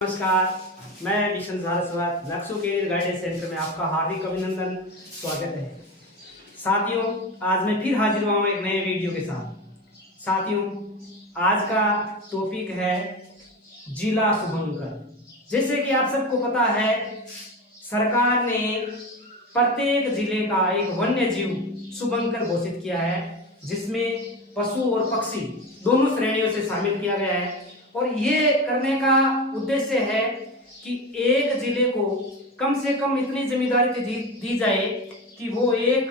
नमस्कार, मैं मिशन सारस्वत लक्ष्य कैरियर गाइडेंस सेंटर में आपका हार्दिक अभिनंदन स्वागत है। साथियों, आज मैं फिर हाजिर हुआ हूँ एक नए वीडियो के साथ। साथियों, आज का टॉपिक है जिला शुभंकर। जैसे कि आप सबको पता है, सरकार ने प्रत्येक जिले का एक वन्य जीव शुभंकर घोषित किया है, जिसमें पशु और पक्षी दोनों श्रेणियों से शामिल किया गया है। और ये करने का उद्देश्य है कि एक जिले को कम से कम इतनी जिम्मेदारी दी जाए कि वो एक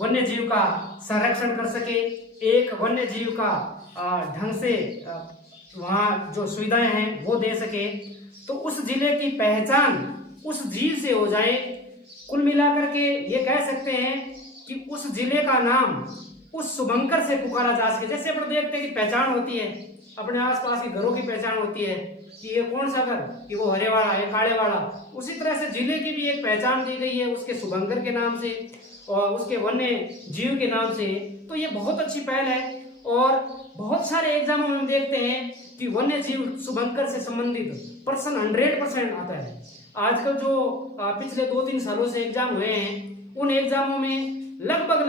वन्य जीव का संरक्षण कर सके, एक वन्य जीव का ढंग से वहाँ जो सुविधाएं हैं वो दे सके, तो उस जिले की पहचान उस जीव से हो जाए। कुल मिलाकर के ये कह सकते हैं कि उस जिले का नाम उस शुभंकर से पुकारा जा सके। जैसे अपन देखते हैं कि पहचान होती है, अपने आसपास के घरों की पहचान होती है कि ये कौन सा घर, कि वो हरे वाला है, काले वाला। उसी तरह से जिले की भी एक पहचान दी गई है उसके शुभंकर के नाम से और उसके वन्य जीव के नाम से। तो ये बहुत अच्छी पहल है। और बहुत सारे एग्जामों में हम देखते हैं कि वन्य जीव शुभंकर से संबंधित प्रश्न 100% आता है। आजकल जो पिछले 2-3 सालों से एग्जाम हुए हैं, उन एग्जामों में लगभग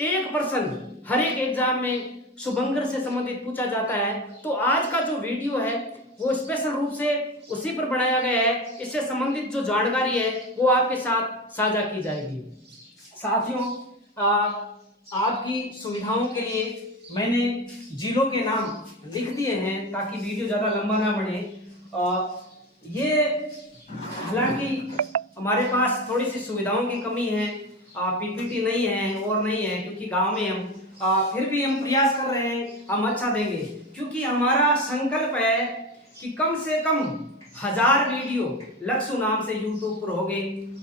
1% हर एक एग्जाम में शुभंकर से संबंधित पूछा जाता है। तो आज का जो वीडियो है वो स्पेशल रूप से उसी पर बनाया गया है। इससे संबंधित जो जानकारी है वो आपके साथ साझा की जाएगी। साथियों, आपकी सुविधाओं के लिए मैंने जिलों के नाम लिख दिए हैं ताकि वीडियो ज़्यादा लंबा ना बने। ये हालांकि हमारे पास थोड़ी सी सुविधाओं की कमी है, पीपीटी नहीं है और नहीं है, क्योंकि गांव में हम फिर भी हम प्रयास कर रहे हैं, हम अच्छा देंगे। क्योंकि हमारा संकल्प है कि कम से कम 1000 वीडियो लक्ष्य नाम से यूट्यूब पर होंगे।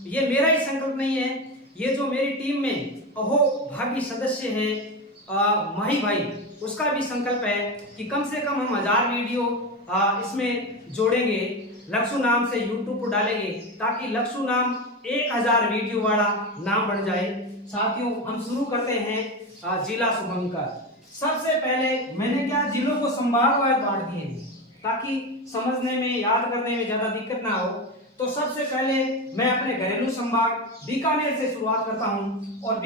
ये मेरा ही संकल्प नहीं है, ये जो मेरी टीम में अहोभागी सदस्य हैं माही भाई, उसका भी संकल्प है कि कम से कम हम 1000 वीडियो इसमें जोड़ेंगे, लक्ष्य नाम से यूट्यूब पर डालेंगे, ताकि लक्ष्य नाम 1000 वीडियो वाला नाम बन जाए। साथियों, हम शुरू करते हैं जिला शुभंकर। सबसे पहले मैंने क्या जिलों को संभागवार बांट दिए ताकि समझने में, याद करने में ज्यादा दिक्कत ना हो। तो सबसे पहले मैं अपने घरेलू संभाग बीकानेर से शुरुआत करता हूं। और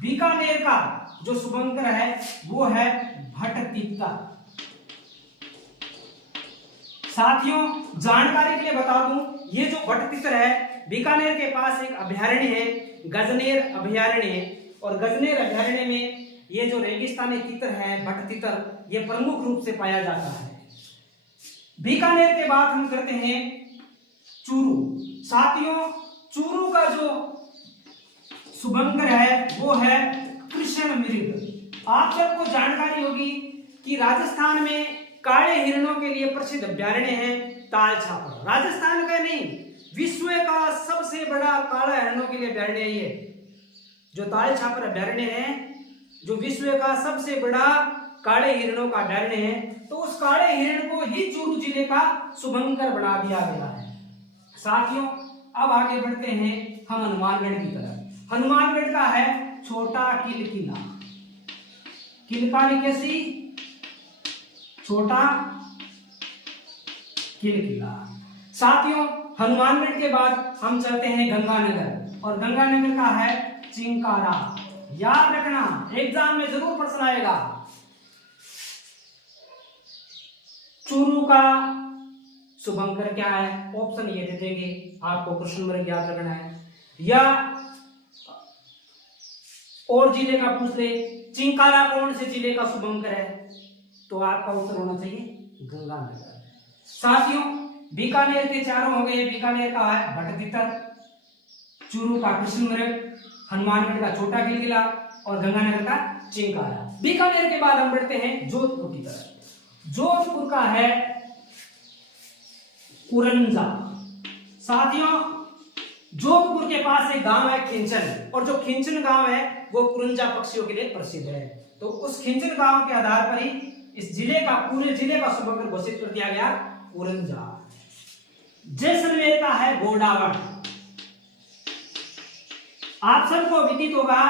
बीकानेर का जो शुभंकर है वो है भटतितर। साथियों, जानकारी के लिए बता दूं, ये जो भटतितर है, बीकानेर के पास एक अभयारण्य है, गजनेर अभयारण्य। और गजनेर अभयारण्य में ये जो रेगिस्तानी तितर है, भटतितर, ये प्रमुख रूप से पाया जाता है। बीकानेर के बाद हम करते हैं चूरू। साथियों, चूरू का जो शुभंकर है वो है कृष्ण मृग। आप सबको जानकारी होगी कि राजस्थान में काले हिरणों के लिए प्रसिद्ध अभयारण्य है ताल छापर। राजस्थान का नहीं, विश्व का सबसे बड़ा काला हिरणों के लिए अभयारण्य ये जो ताल छापर अभयारण्य है, जो विश्व का सबसे बड़ा काले हिरणों का अभयारण्य है। तो उस काले हिरण को ही चूरू जिले का शुभंकर बना दिया गया है। साथियों, अब आगे बढ़ते हैं हम हनुमानगढ़ की तरफ। हनुमानगढ़ का है छोटा किलकिला। किलकारी कैसी? छोटा किलकिला। साथियों, हनुमानगढ़ के बाद हम चलते हैं गंगानगर। और गंगानगर का है चिंकारा। याद रखना, एग्जाम में जरूर प्रश्न आएगा। चूरू का शुभंकर क्या है? ऑप्शन ये दे देंगे, आपको क्वेश्चन वर्ग याद रखना है। या और जिले का पूछ ले, चिंकारा कौन से जिले का शुभंकर है, तो आपका उत्तर होना चाहिए गंगानगर। साथियों, बीकानेर के चारों हो गए। बीकानेर का है भटतितर, चूरू का कृष्ण मृग, हनुमानगढ़ का छोटा किलकिला और गंगानगर का चिंकारा। बीकानेर के बाद हम बढ़ते हैं जोधपुर की तरफ। जोधपुर का है कुरंजा। साथियों, जोधपुर के पास एक गांव है खिंचन, और जो खिंचन गांव है वो कुरंजा पक्षियों के लिए प्रसिद्ध है। तो उस खिंचन गांव के आधार पर ही इस जिले का, पूरे जिले का शुभंकर घोषित कर दिया गया कुरंजा। जैसलमेर का है गोडावट। आप सबको विदित होगा,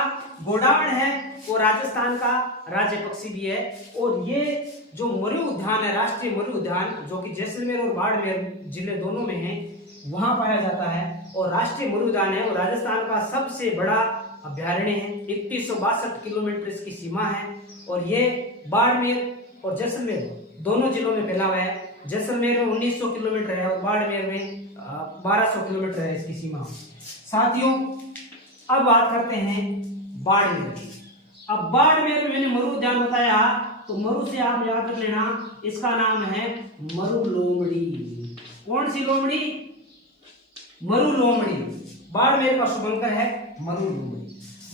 गोडावण है वो राजस्थान का राज्य पक्षी भी है। और ये जो मरु उद्यान है, राष्ट्रीय मरु उद्यान, जो कि जैसलमेर और बाड़मेर जिले दोनों में है, वहां पाया जाता है। और राष्ट्रीय मरु उद्यान है वो राजस्थान का सबसे बड़ा अभ्यारण्य है। 3162 किलोमीटर इसकी सीमा है। और ये बाड़मेर और जैसलमेर दोनों जिलों में फैला हुआ है। जैसलमेर में 1900 किलोमीटर है और बाड़मेर में 1200 किलोमीटर है इसकी सीमा। साथियों, अब बात करते हैं बाड़मेर की। अब बाड़मेर में मैंने मरु उद्यान बताया, तो मरु से आप याद रख लेना, इसका नाम है मरु लोमड़ी। कौन सी लोमड़ी? मरु लोमड़ी। बाड़मेर का शुभंकर है मरु लोमड़ी।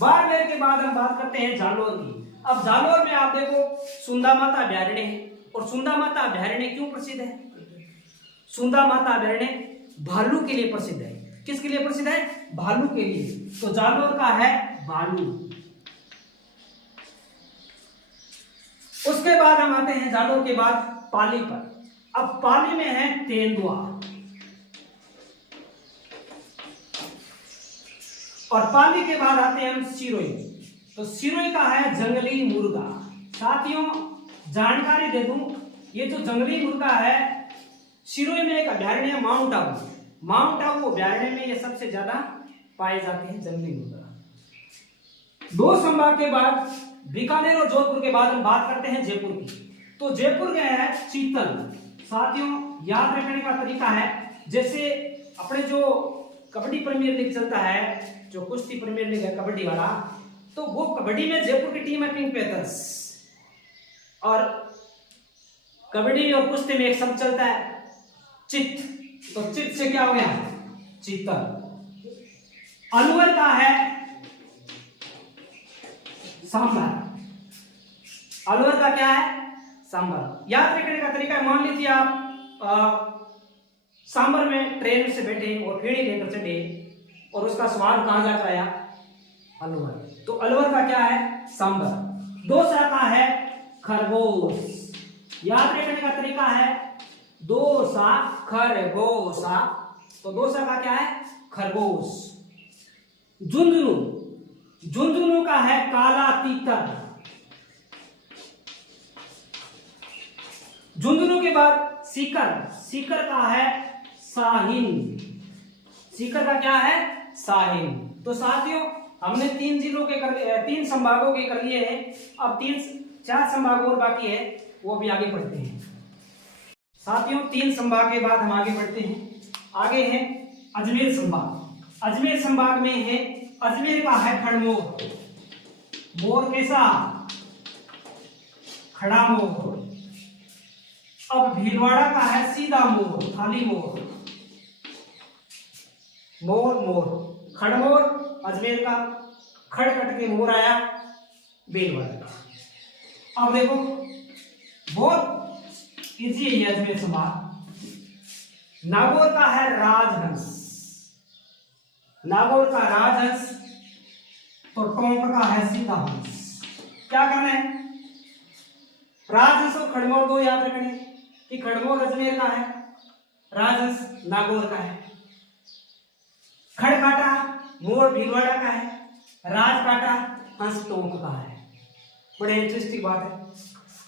बाड़मेर के बाद हम बात करते हैं जालोर की। अब जालोर में आप देखो सुंदा माता अभ्यारण्य है। और सुंदा माता अभ्यारण्य क्यों प्रसिद्ध है? सुंदा माता अभ्यारण्य भालू के लिए प्रसिद्ध है। किसके लिए प्रसिद्ध है? भालू के लिए। तो जालोर का है भालू। उसके बाद हम आते हैं जालोर के बाद पाली पर। अब पाली में है तेंदुआ। और पाली के बाद आते हैं हम सिरोही। तो सिरोही का है जंगली मुर्गा। साथियों, जानकारी दे दूं, ये जो जंगली मुर्गा है, सिरोही में एक अभ्यारण्य है माउंट आबू। माउंट आबू अभ्यारण्य में ये सबसे ज्यादा पाए जाते हैं जंगली मुर्गा। 2 संभाग के बाद बीकानेर और जोधपुर के बाद हम बात करते हैं जयपुर की। तो जयपुर में है चीतल। साथियों, याद रखने का तरीका है, जैसे अपने जो कबड्डी प्रीमियर लीग चलता है, जो कुश्ती प्रीमियर लीग है कबड्डी वाला, तो वो कबड्डी में जयपुर की टीम है पिंक पैथर्स। और कबड्डी और कुश्ती में एक शब्द चलता है चित। तो चित से क्या हो गया? चीतल। अलवर का है सांबर। अलवर का क्या है? सांबर। याद रखने का तरीका, मान लीजिए आप सांबर में ट्रेन से बैठे और फेड़ी लेकर चढ़े और उसका स्वाद कहां जाकर आया? अलवर। तो अलवर का क्या है? सांबर। डोसा का है खरगोश। याद रखने का तरीका है डोसा खरगोशा। तो डोसा का क्या है? खरगोश। झुंझुनू। झुंझुनू का है काला तीतर। झुंझुनू के बाद सीकर। सीकर का है शाहीन। सीकर का क्या है? शाहीन। तो साथियों, हमने 3 जिलों के 3 संभागों के कर लिए हैं। अब 4 संभाग और बाकी है, वो भी आगे बढ़ते हैं। साथियों, 3 संभाग के बाद हम आगे बढ़ते हैं। आगे है अजमेर संभाग। अजमेर संभाग में है, अजमेर का है खड़मोर। मोर कैसा? खड़ा मोर। अब भीलवाड़ा का है सीधा मोर, खाली मोर। मोर मोर खड़मोर अजमेर का। खड़ कट के मोर आया भीलवाड़ा का। अब देखो बहुत इजी है ये अजमेर संभाग। नागौर का है राजहंस। नागौर का राजहंस। तो टोंक का है सीताहंस। क्या करना है? राजहंस और खड़मोर 2 याद रखने कि खड़मोर अजमेर का है, राजहंस नागौर का है। खड़ काटा मोर भीलवाड़ा का है, राज काटा हंस टोंक का है। बड़े इंटरेस्टिंग बात है।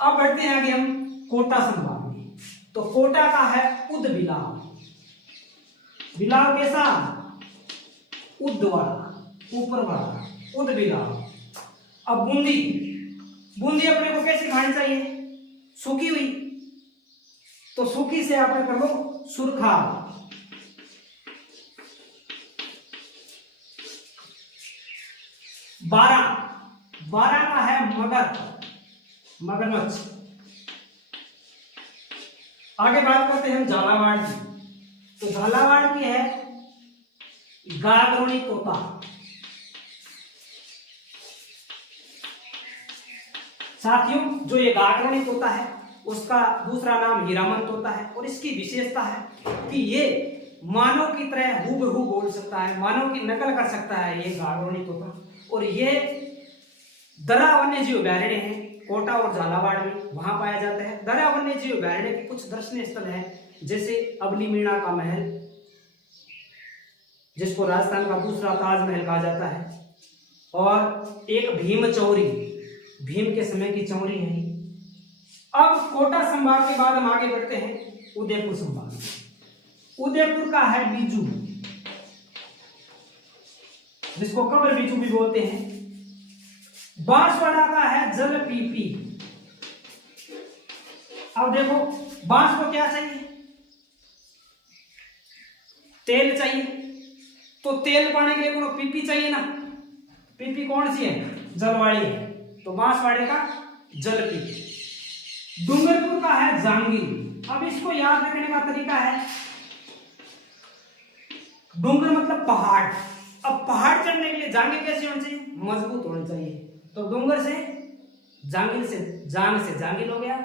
अब बढ़ते हैं आगे हम कोटा संभाग में। तो कोटा का है उद बिलाव। बिलाव कैसा? उद वाला, ऊपर वाला, उद बिलाव। अब बूंदी। बूंदी अपने को कैसे खानी चाहिए? सूखी हुई। तो सूखी से आपने कर लो सुरखा। बारा। बारा का है मगर, मगरमच्छ। आगे बात करते हैं हम झालावाड़ की। तो झालावाड़ की है गागरोनी तोता। साथियों, जो ये गागरोनी तोता है उसका दूसरा नाम हीरामन तोता है। और इसकी विशेषता है कि ये मानव की तरह हूबहू बोल सकता है, मानव की नकल कर सकता है ये गागरोनी तोता। और ये दरा वन्य जीव अभ्यारण्य है कोटा और झालावाड़ में, वहां पाया जाता है। दरा वन्य जीव अभ्यारण्य के कुछ दर्शनीय स्थल हैं, जैसे अबली मीणा का महल, जिसको राजस्थान का दूसरा ताजमहल कहा जाता है। और एक भीम चौरी, भीम के समय की चौरी है। अब कोटा संभाग के बाद हम आगे बढ़ते हैं उदयपुर संभाग। उदयपुर का है बीजू, जिसको कबर बीजू भी बोलते हैं। बांसवाड़ा का है जल पीपी। अब देखो, बांस को क्या चाहिए? तेल चाहिए। तो तेल पाने के लिए कोनो पीपी चाहिए ना। पीपी कौन सी है? जलवाड़ी है। तो बांसवाड़े का जल पीपी। डूंगरपुर का है जांगीर। अब इसको याद रखने का तरीका है, डूंगर मतलब पहाड़। अब पहाड़ चढ़ने के लिए जांगीर कैसी होनी चाहिए? मजबूत होनी चाहिए। तो डूंगर से जांगीर से जांग से जांगीर हो गया,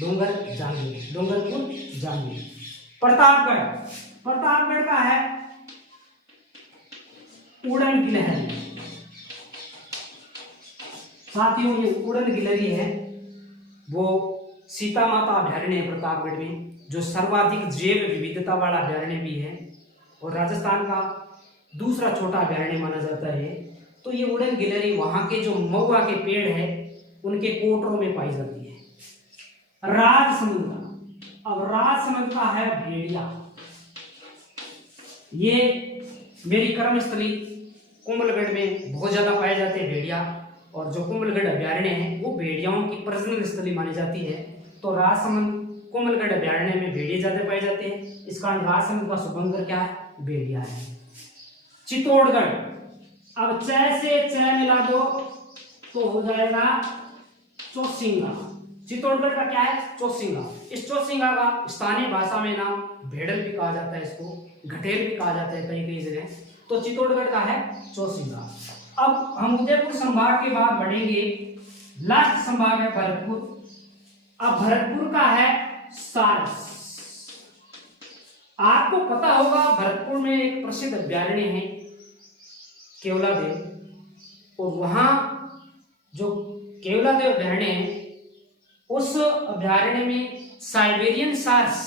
डूंगर जांगीर, डूंगरपुर जांगीर। प्रतापगढ़, प्रतापगढ़ का है उड़न गिलहरी। साथियों, ये उड़न गिलहरी है वो सीता माता अभयारण्य है प्रतापगढ़ में, जो सर्वाधिक जैव विविधता वाला अभयारण्य भी है और राजस्थान का दूसरा छोटा अभयारण्य माना जाता है। तो ये उड़न गिलहरी वहां के जो महुआ के पेड़ है उनके कोटरों में पाई जाती है। राजसमंद का, अब राजसमंद का है भेड़िया। ये मेरी कर्मस्थली कुंभलगढ़ में बहुत ज्यादा पाए जाते हैं भेड़िया, और जो कुंभलगढ़ अभयारण्य है वो भेड़ियाओं की प्रजनन स्थली मानी जाती है। तो राजसमंद कुंभलगढ़ अभयारण्य में भेड़िए ज्यादा पाए जाते हैं, इस कारण राजसमंद का शुभंकर क्या है? भेड़िया है। चित्तौड़गढ़, अब च से च मिला दो तो हो जाएगा चौसिंगा। चित्तौड़गढ़ का क्या है? चौसिंगा। इस चौसिंगा का स्थानीय भाषा में नाम भेड़ल भी कहा जाता है, इसको घटेल भी कहा जाता है कई कई जगह। तो चित्तौड़गढ़ का है चौसिंगा। अब हम उदयपुर संभाग के बाद बढ़ेंगे, लास्ट संभाग है भरतपुर। अब भरतपुर का है सारस। आपको पता होगा भरतपुर में एक प्रसिद्ध अभयारण्य है केवलादेव, और वहां जो केवलादेव अभयारण्य है उस अभयारण्य में साइबेरियन सार्स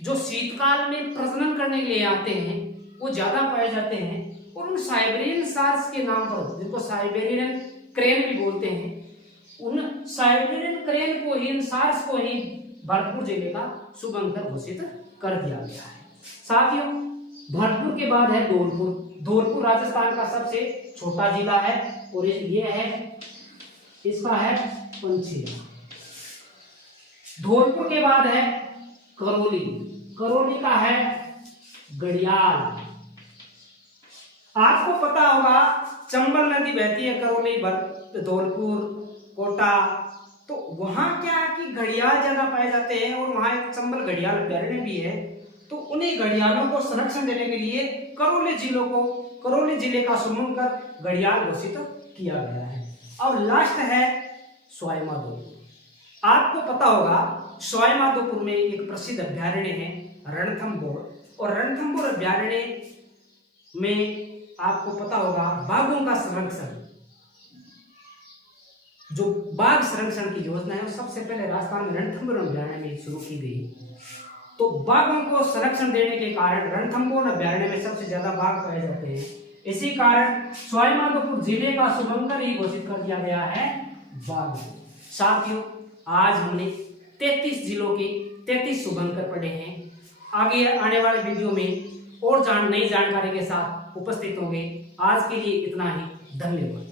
जो शीतकाल में प्रजनन करने के लिए आते हैं वो ज्यादा पाए जाते हैं। और उन साइबेरियन सार्स के नाम पर, जिनको साइबेरियन क्रेन भी बोलते हैं, उन साइबेरियन क्रेन को ही, इन सार्स को ही भरतपुर जिले का शुभंकर घोषित कर दिया गया है। साथियों, भरतपुर के बाद है धौलपुर। धौलपुर राजस्थान का सबसे छोटा जिला है और ये है, इसका है पंचेरा। धौलपुर के बाद है करौली। करौली का है घड़ियाल। आपको पता होगा चंबल नदी बहती है करौली, धौलपुर, कोटा, तो वहां क्या कि घड़ियाल ज्यादा पाए जाते हैं और वहां एक चंबल घड़ियाल अभयारण्य भी है। तो उन्हीं घड़ियालों को संरक्षण देने के लिए करौली जिले का शुभंकर घड़ियाल घोषित किया गया है। अब लास्ट है सवाई माधोपुर। आपको पता होगा सवाई माधोपुर में एक प्रसिद्ध अभयारण्य है रणथंभौर, और रणथंभौर अभयारण्य में आपको पता होगा बाघों का संरक्षण, जो बाघ संरक्षण की योजना है वो सबसे पहले राजस्थान में रणथंभौर अभयारण्य में शुरू की गई। तो बाघों को संरक्षण देने के कारण रणथंभौर अभयारण्य में सबसे ज्यादा बाघ पाए जाते हैं। इसी कारण सवाई माधोपुर जिले का शुभंकर ही घोषित कर दिया गया है बाघ। साथियों, आज हमने 33 जिलों के 33 शुभंकर पढ़े हैं। आगे आने वाले वीडियो में और नई जानकारी के साथ उपस्थित होंगे। आज के लिए इतना ही, धन्यवाद।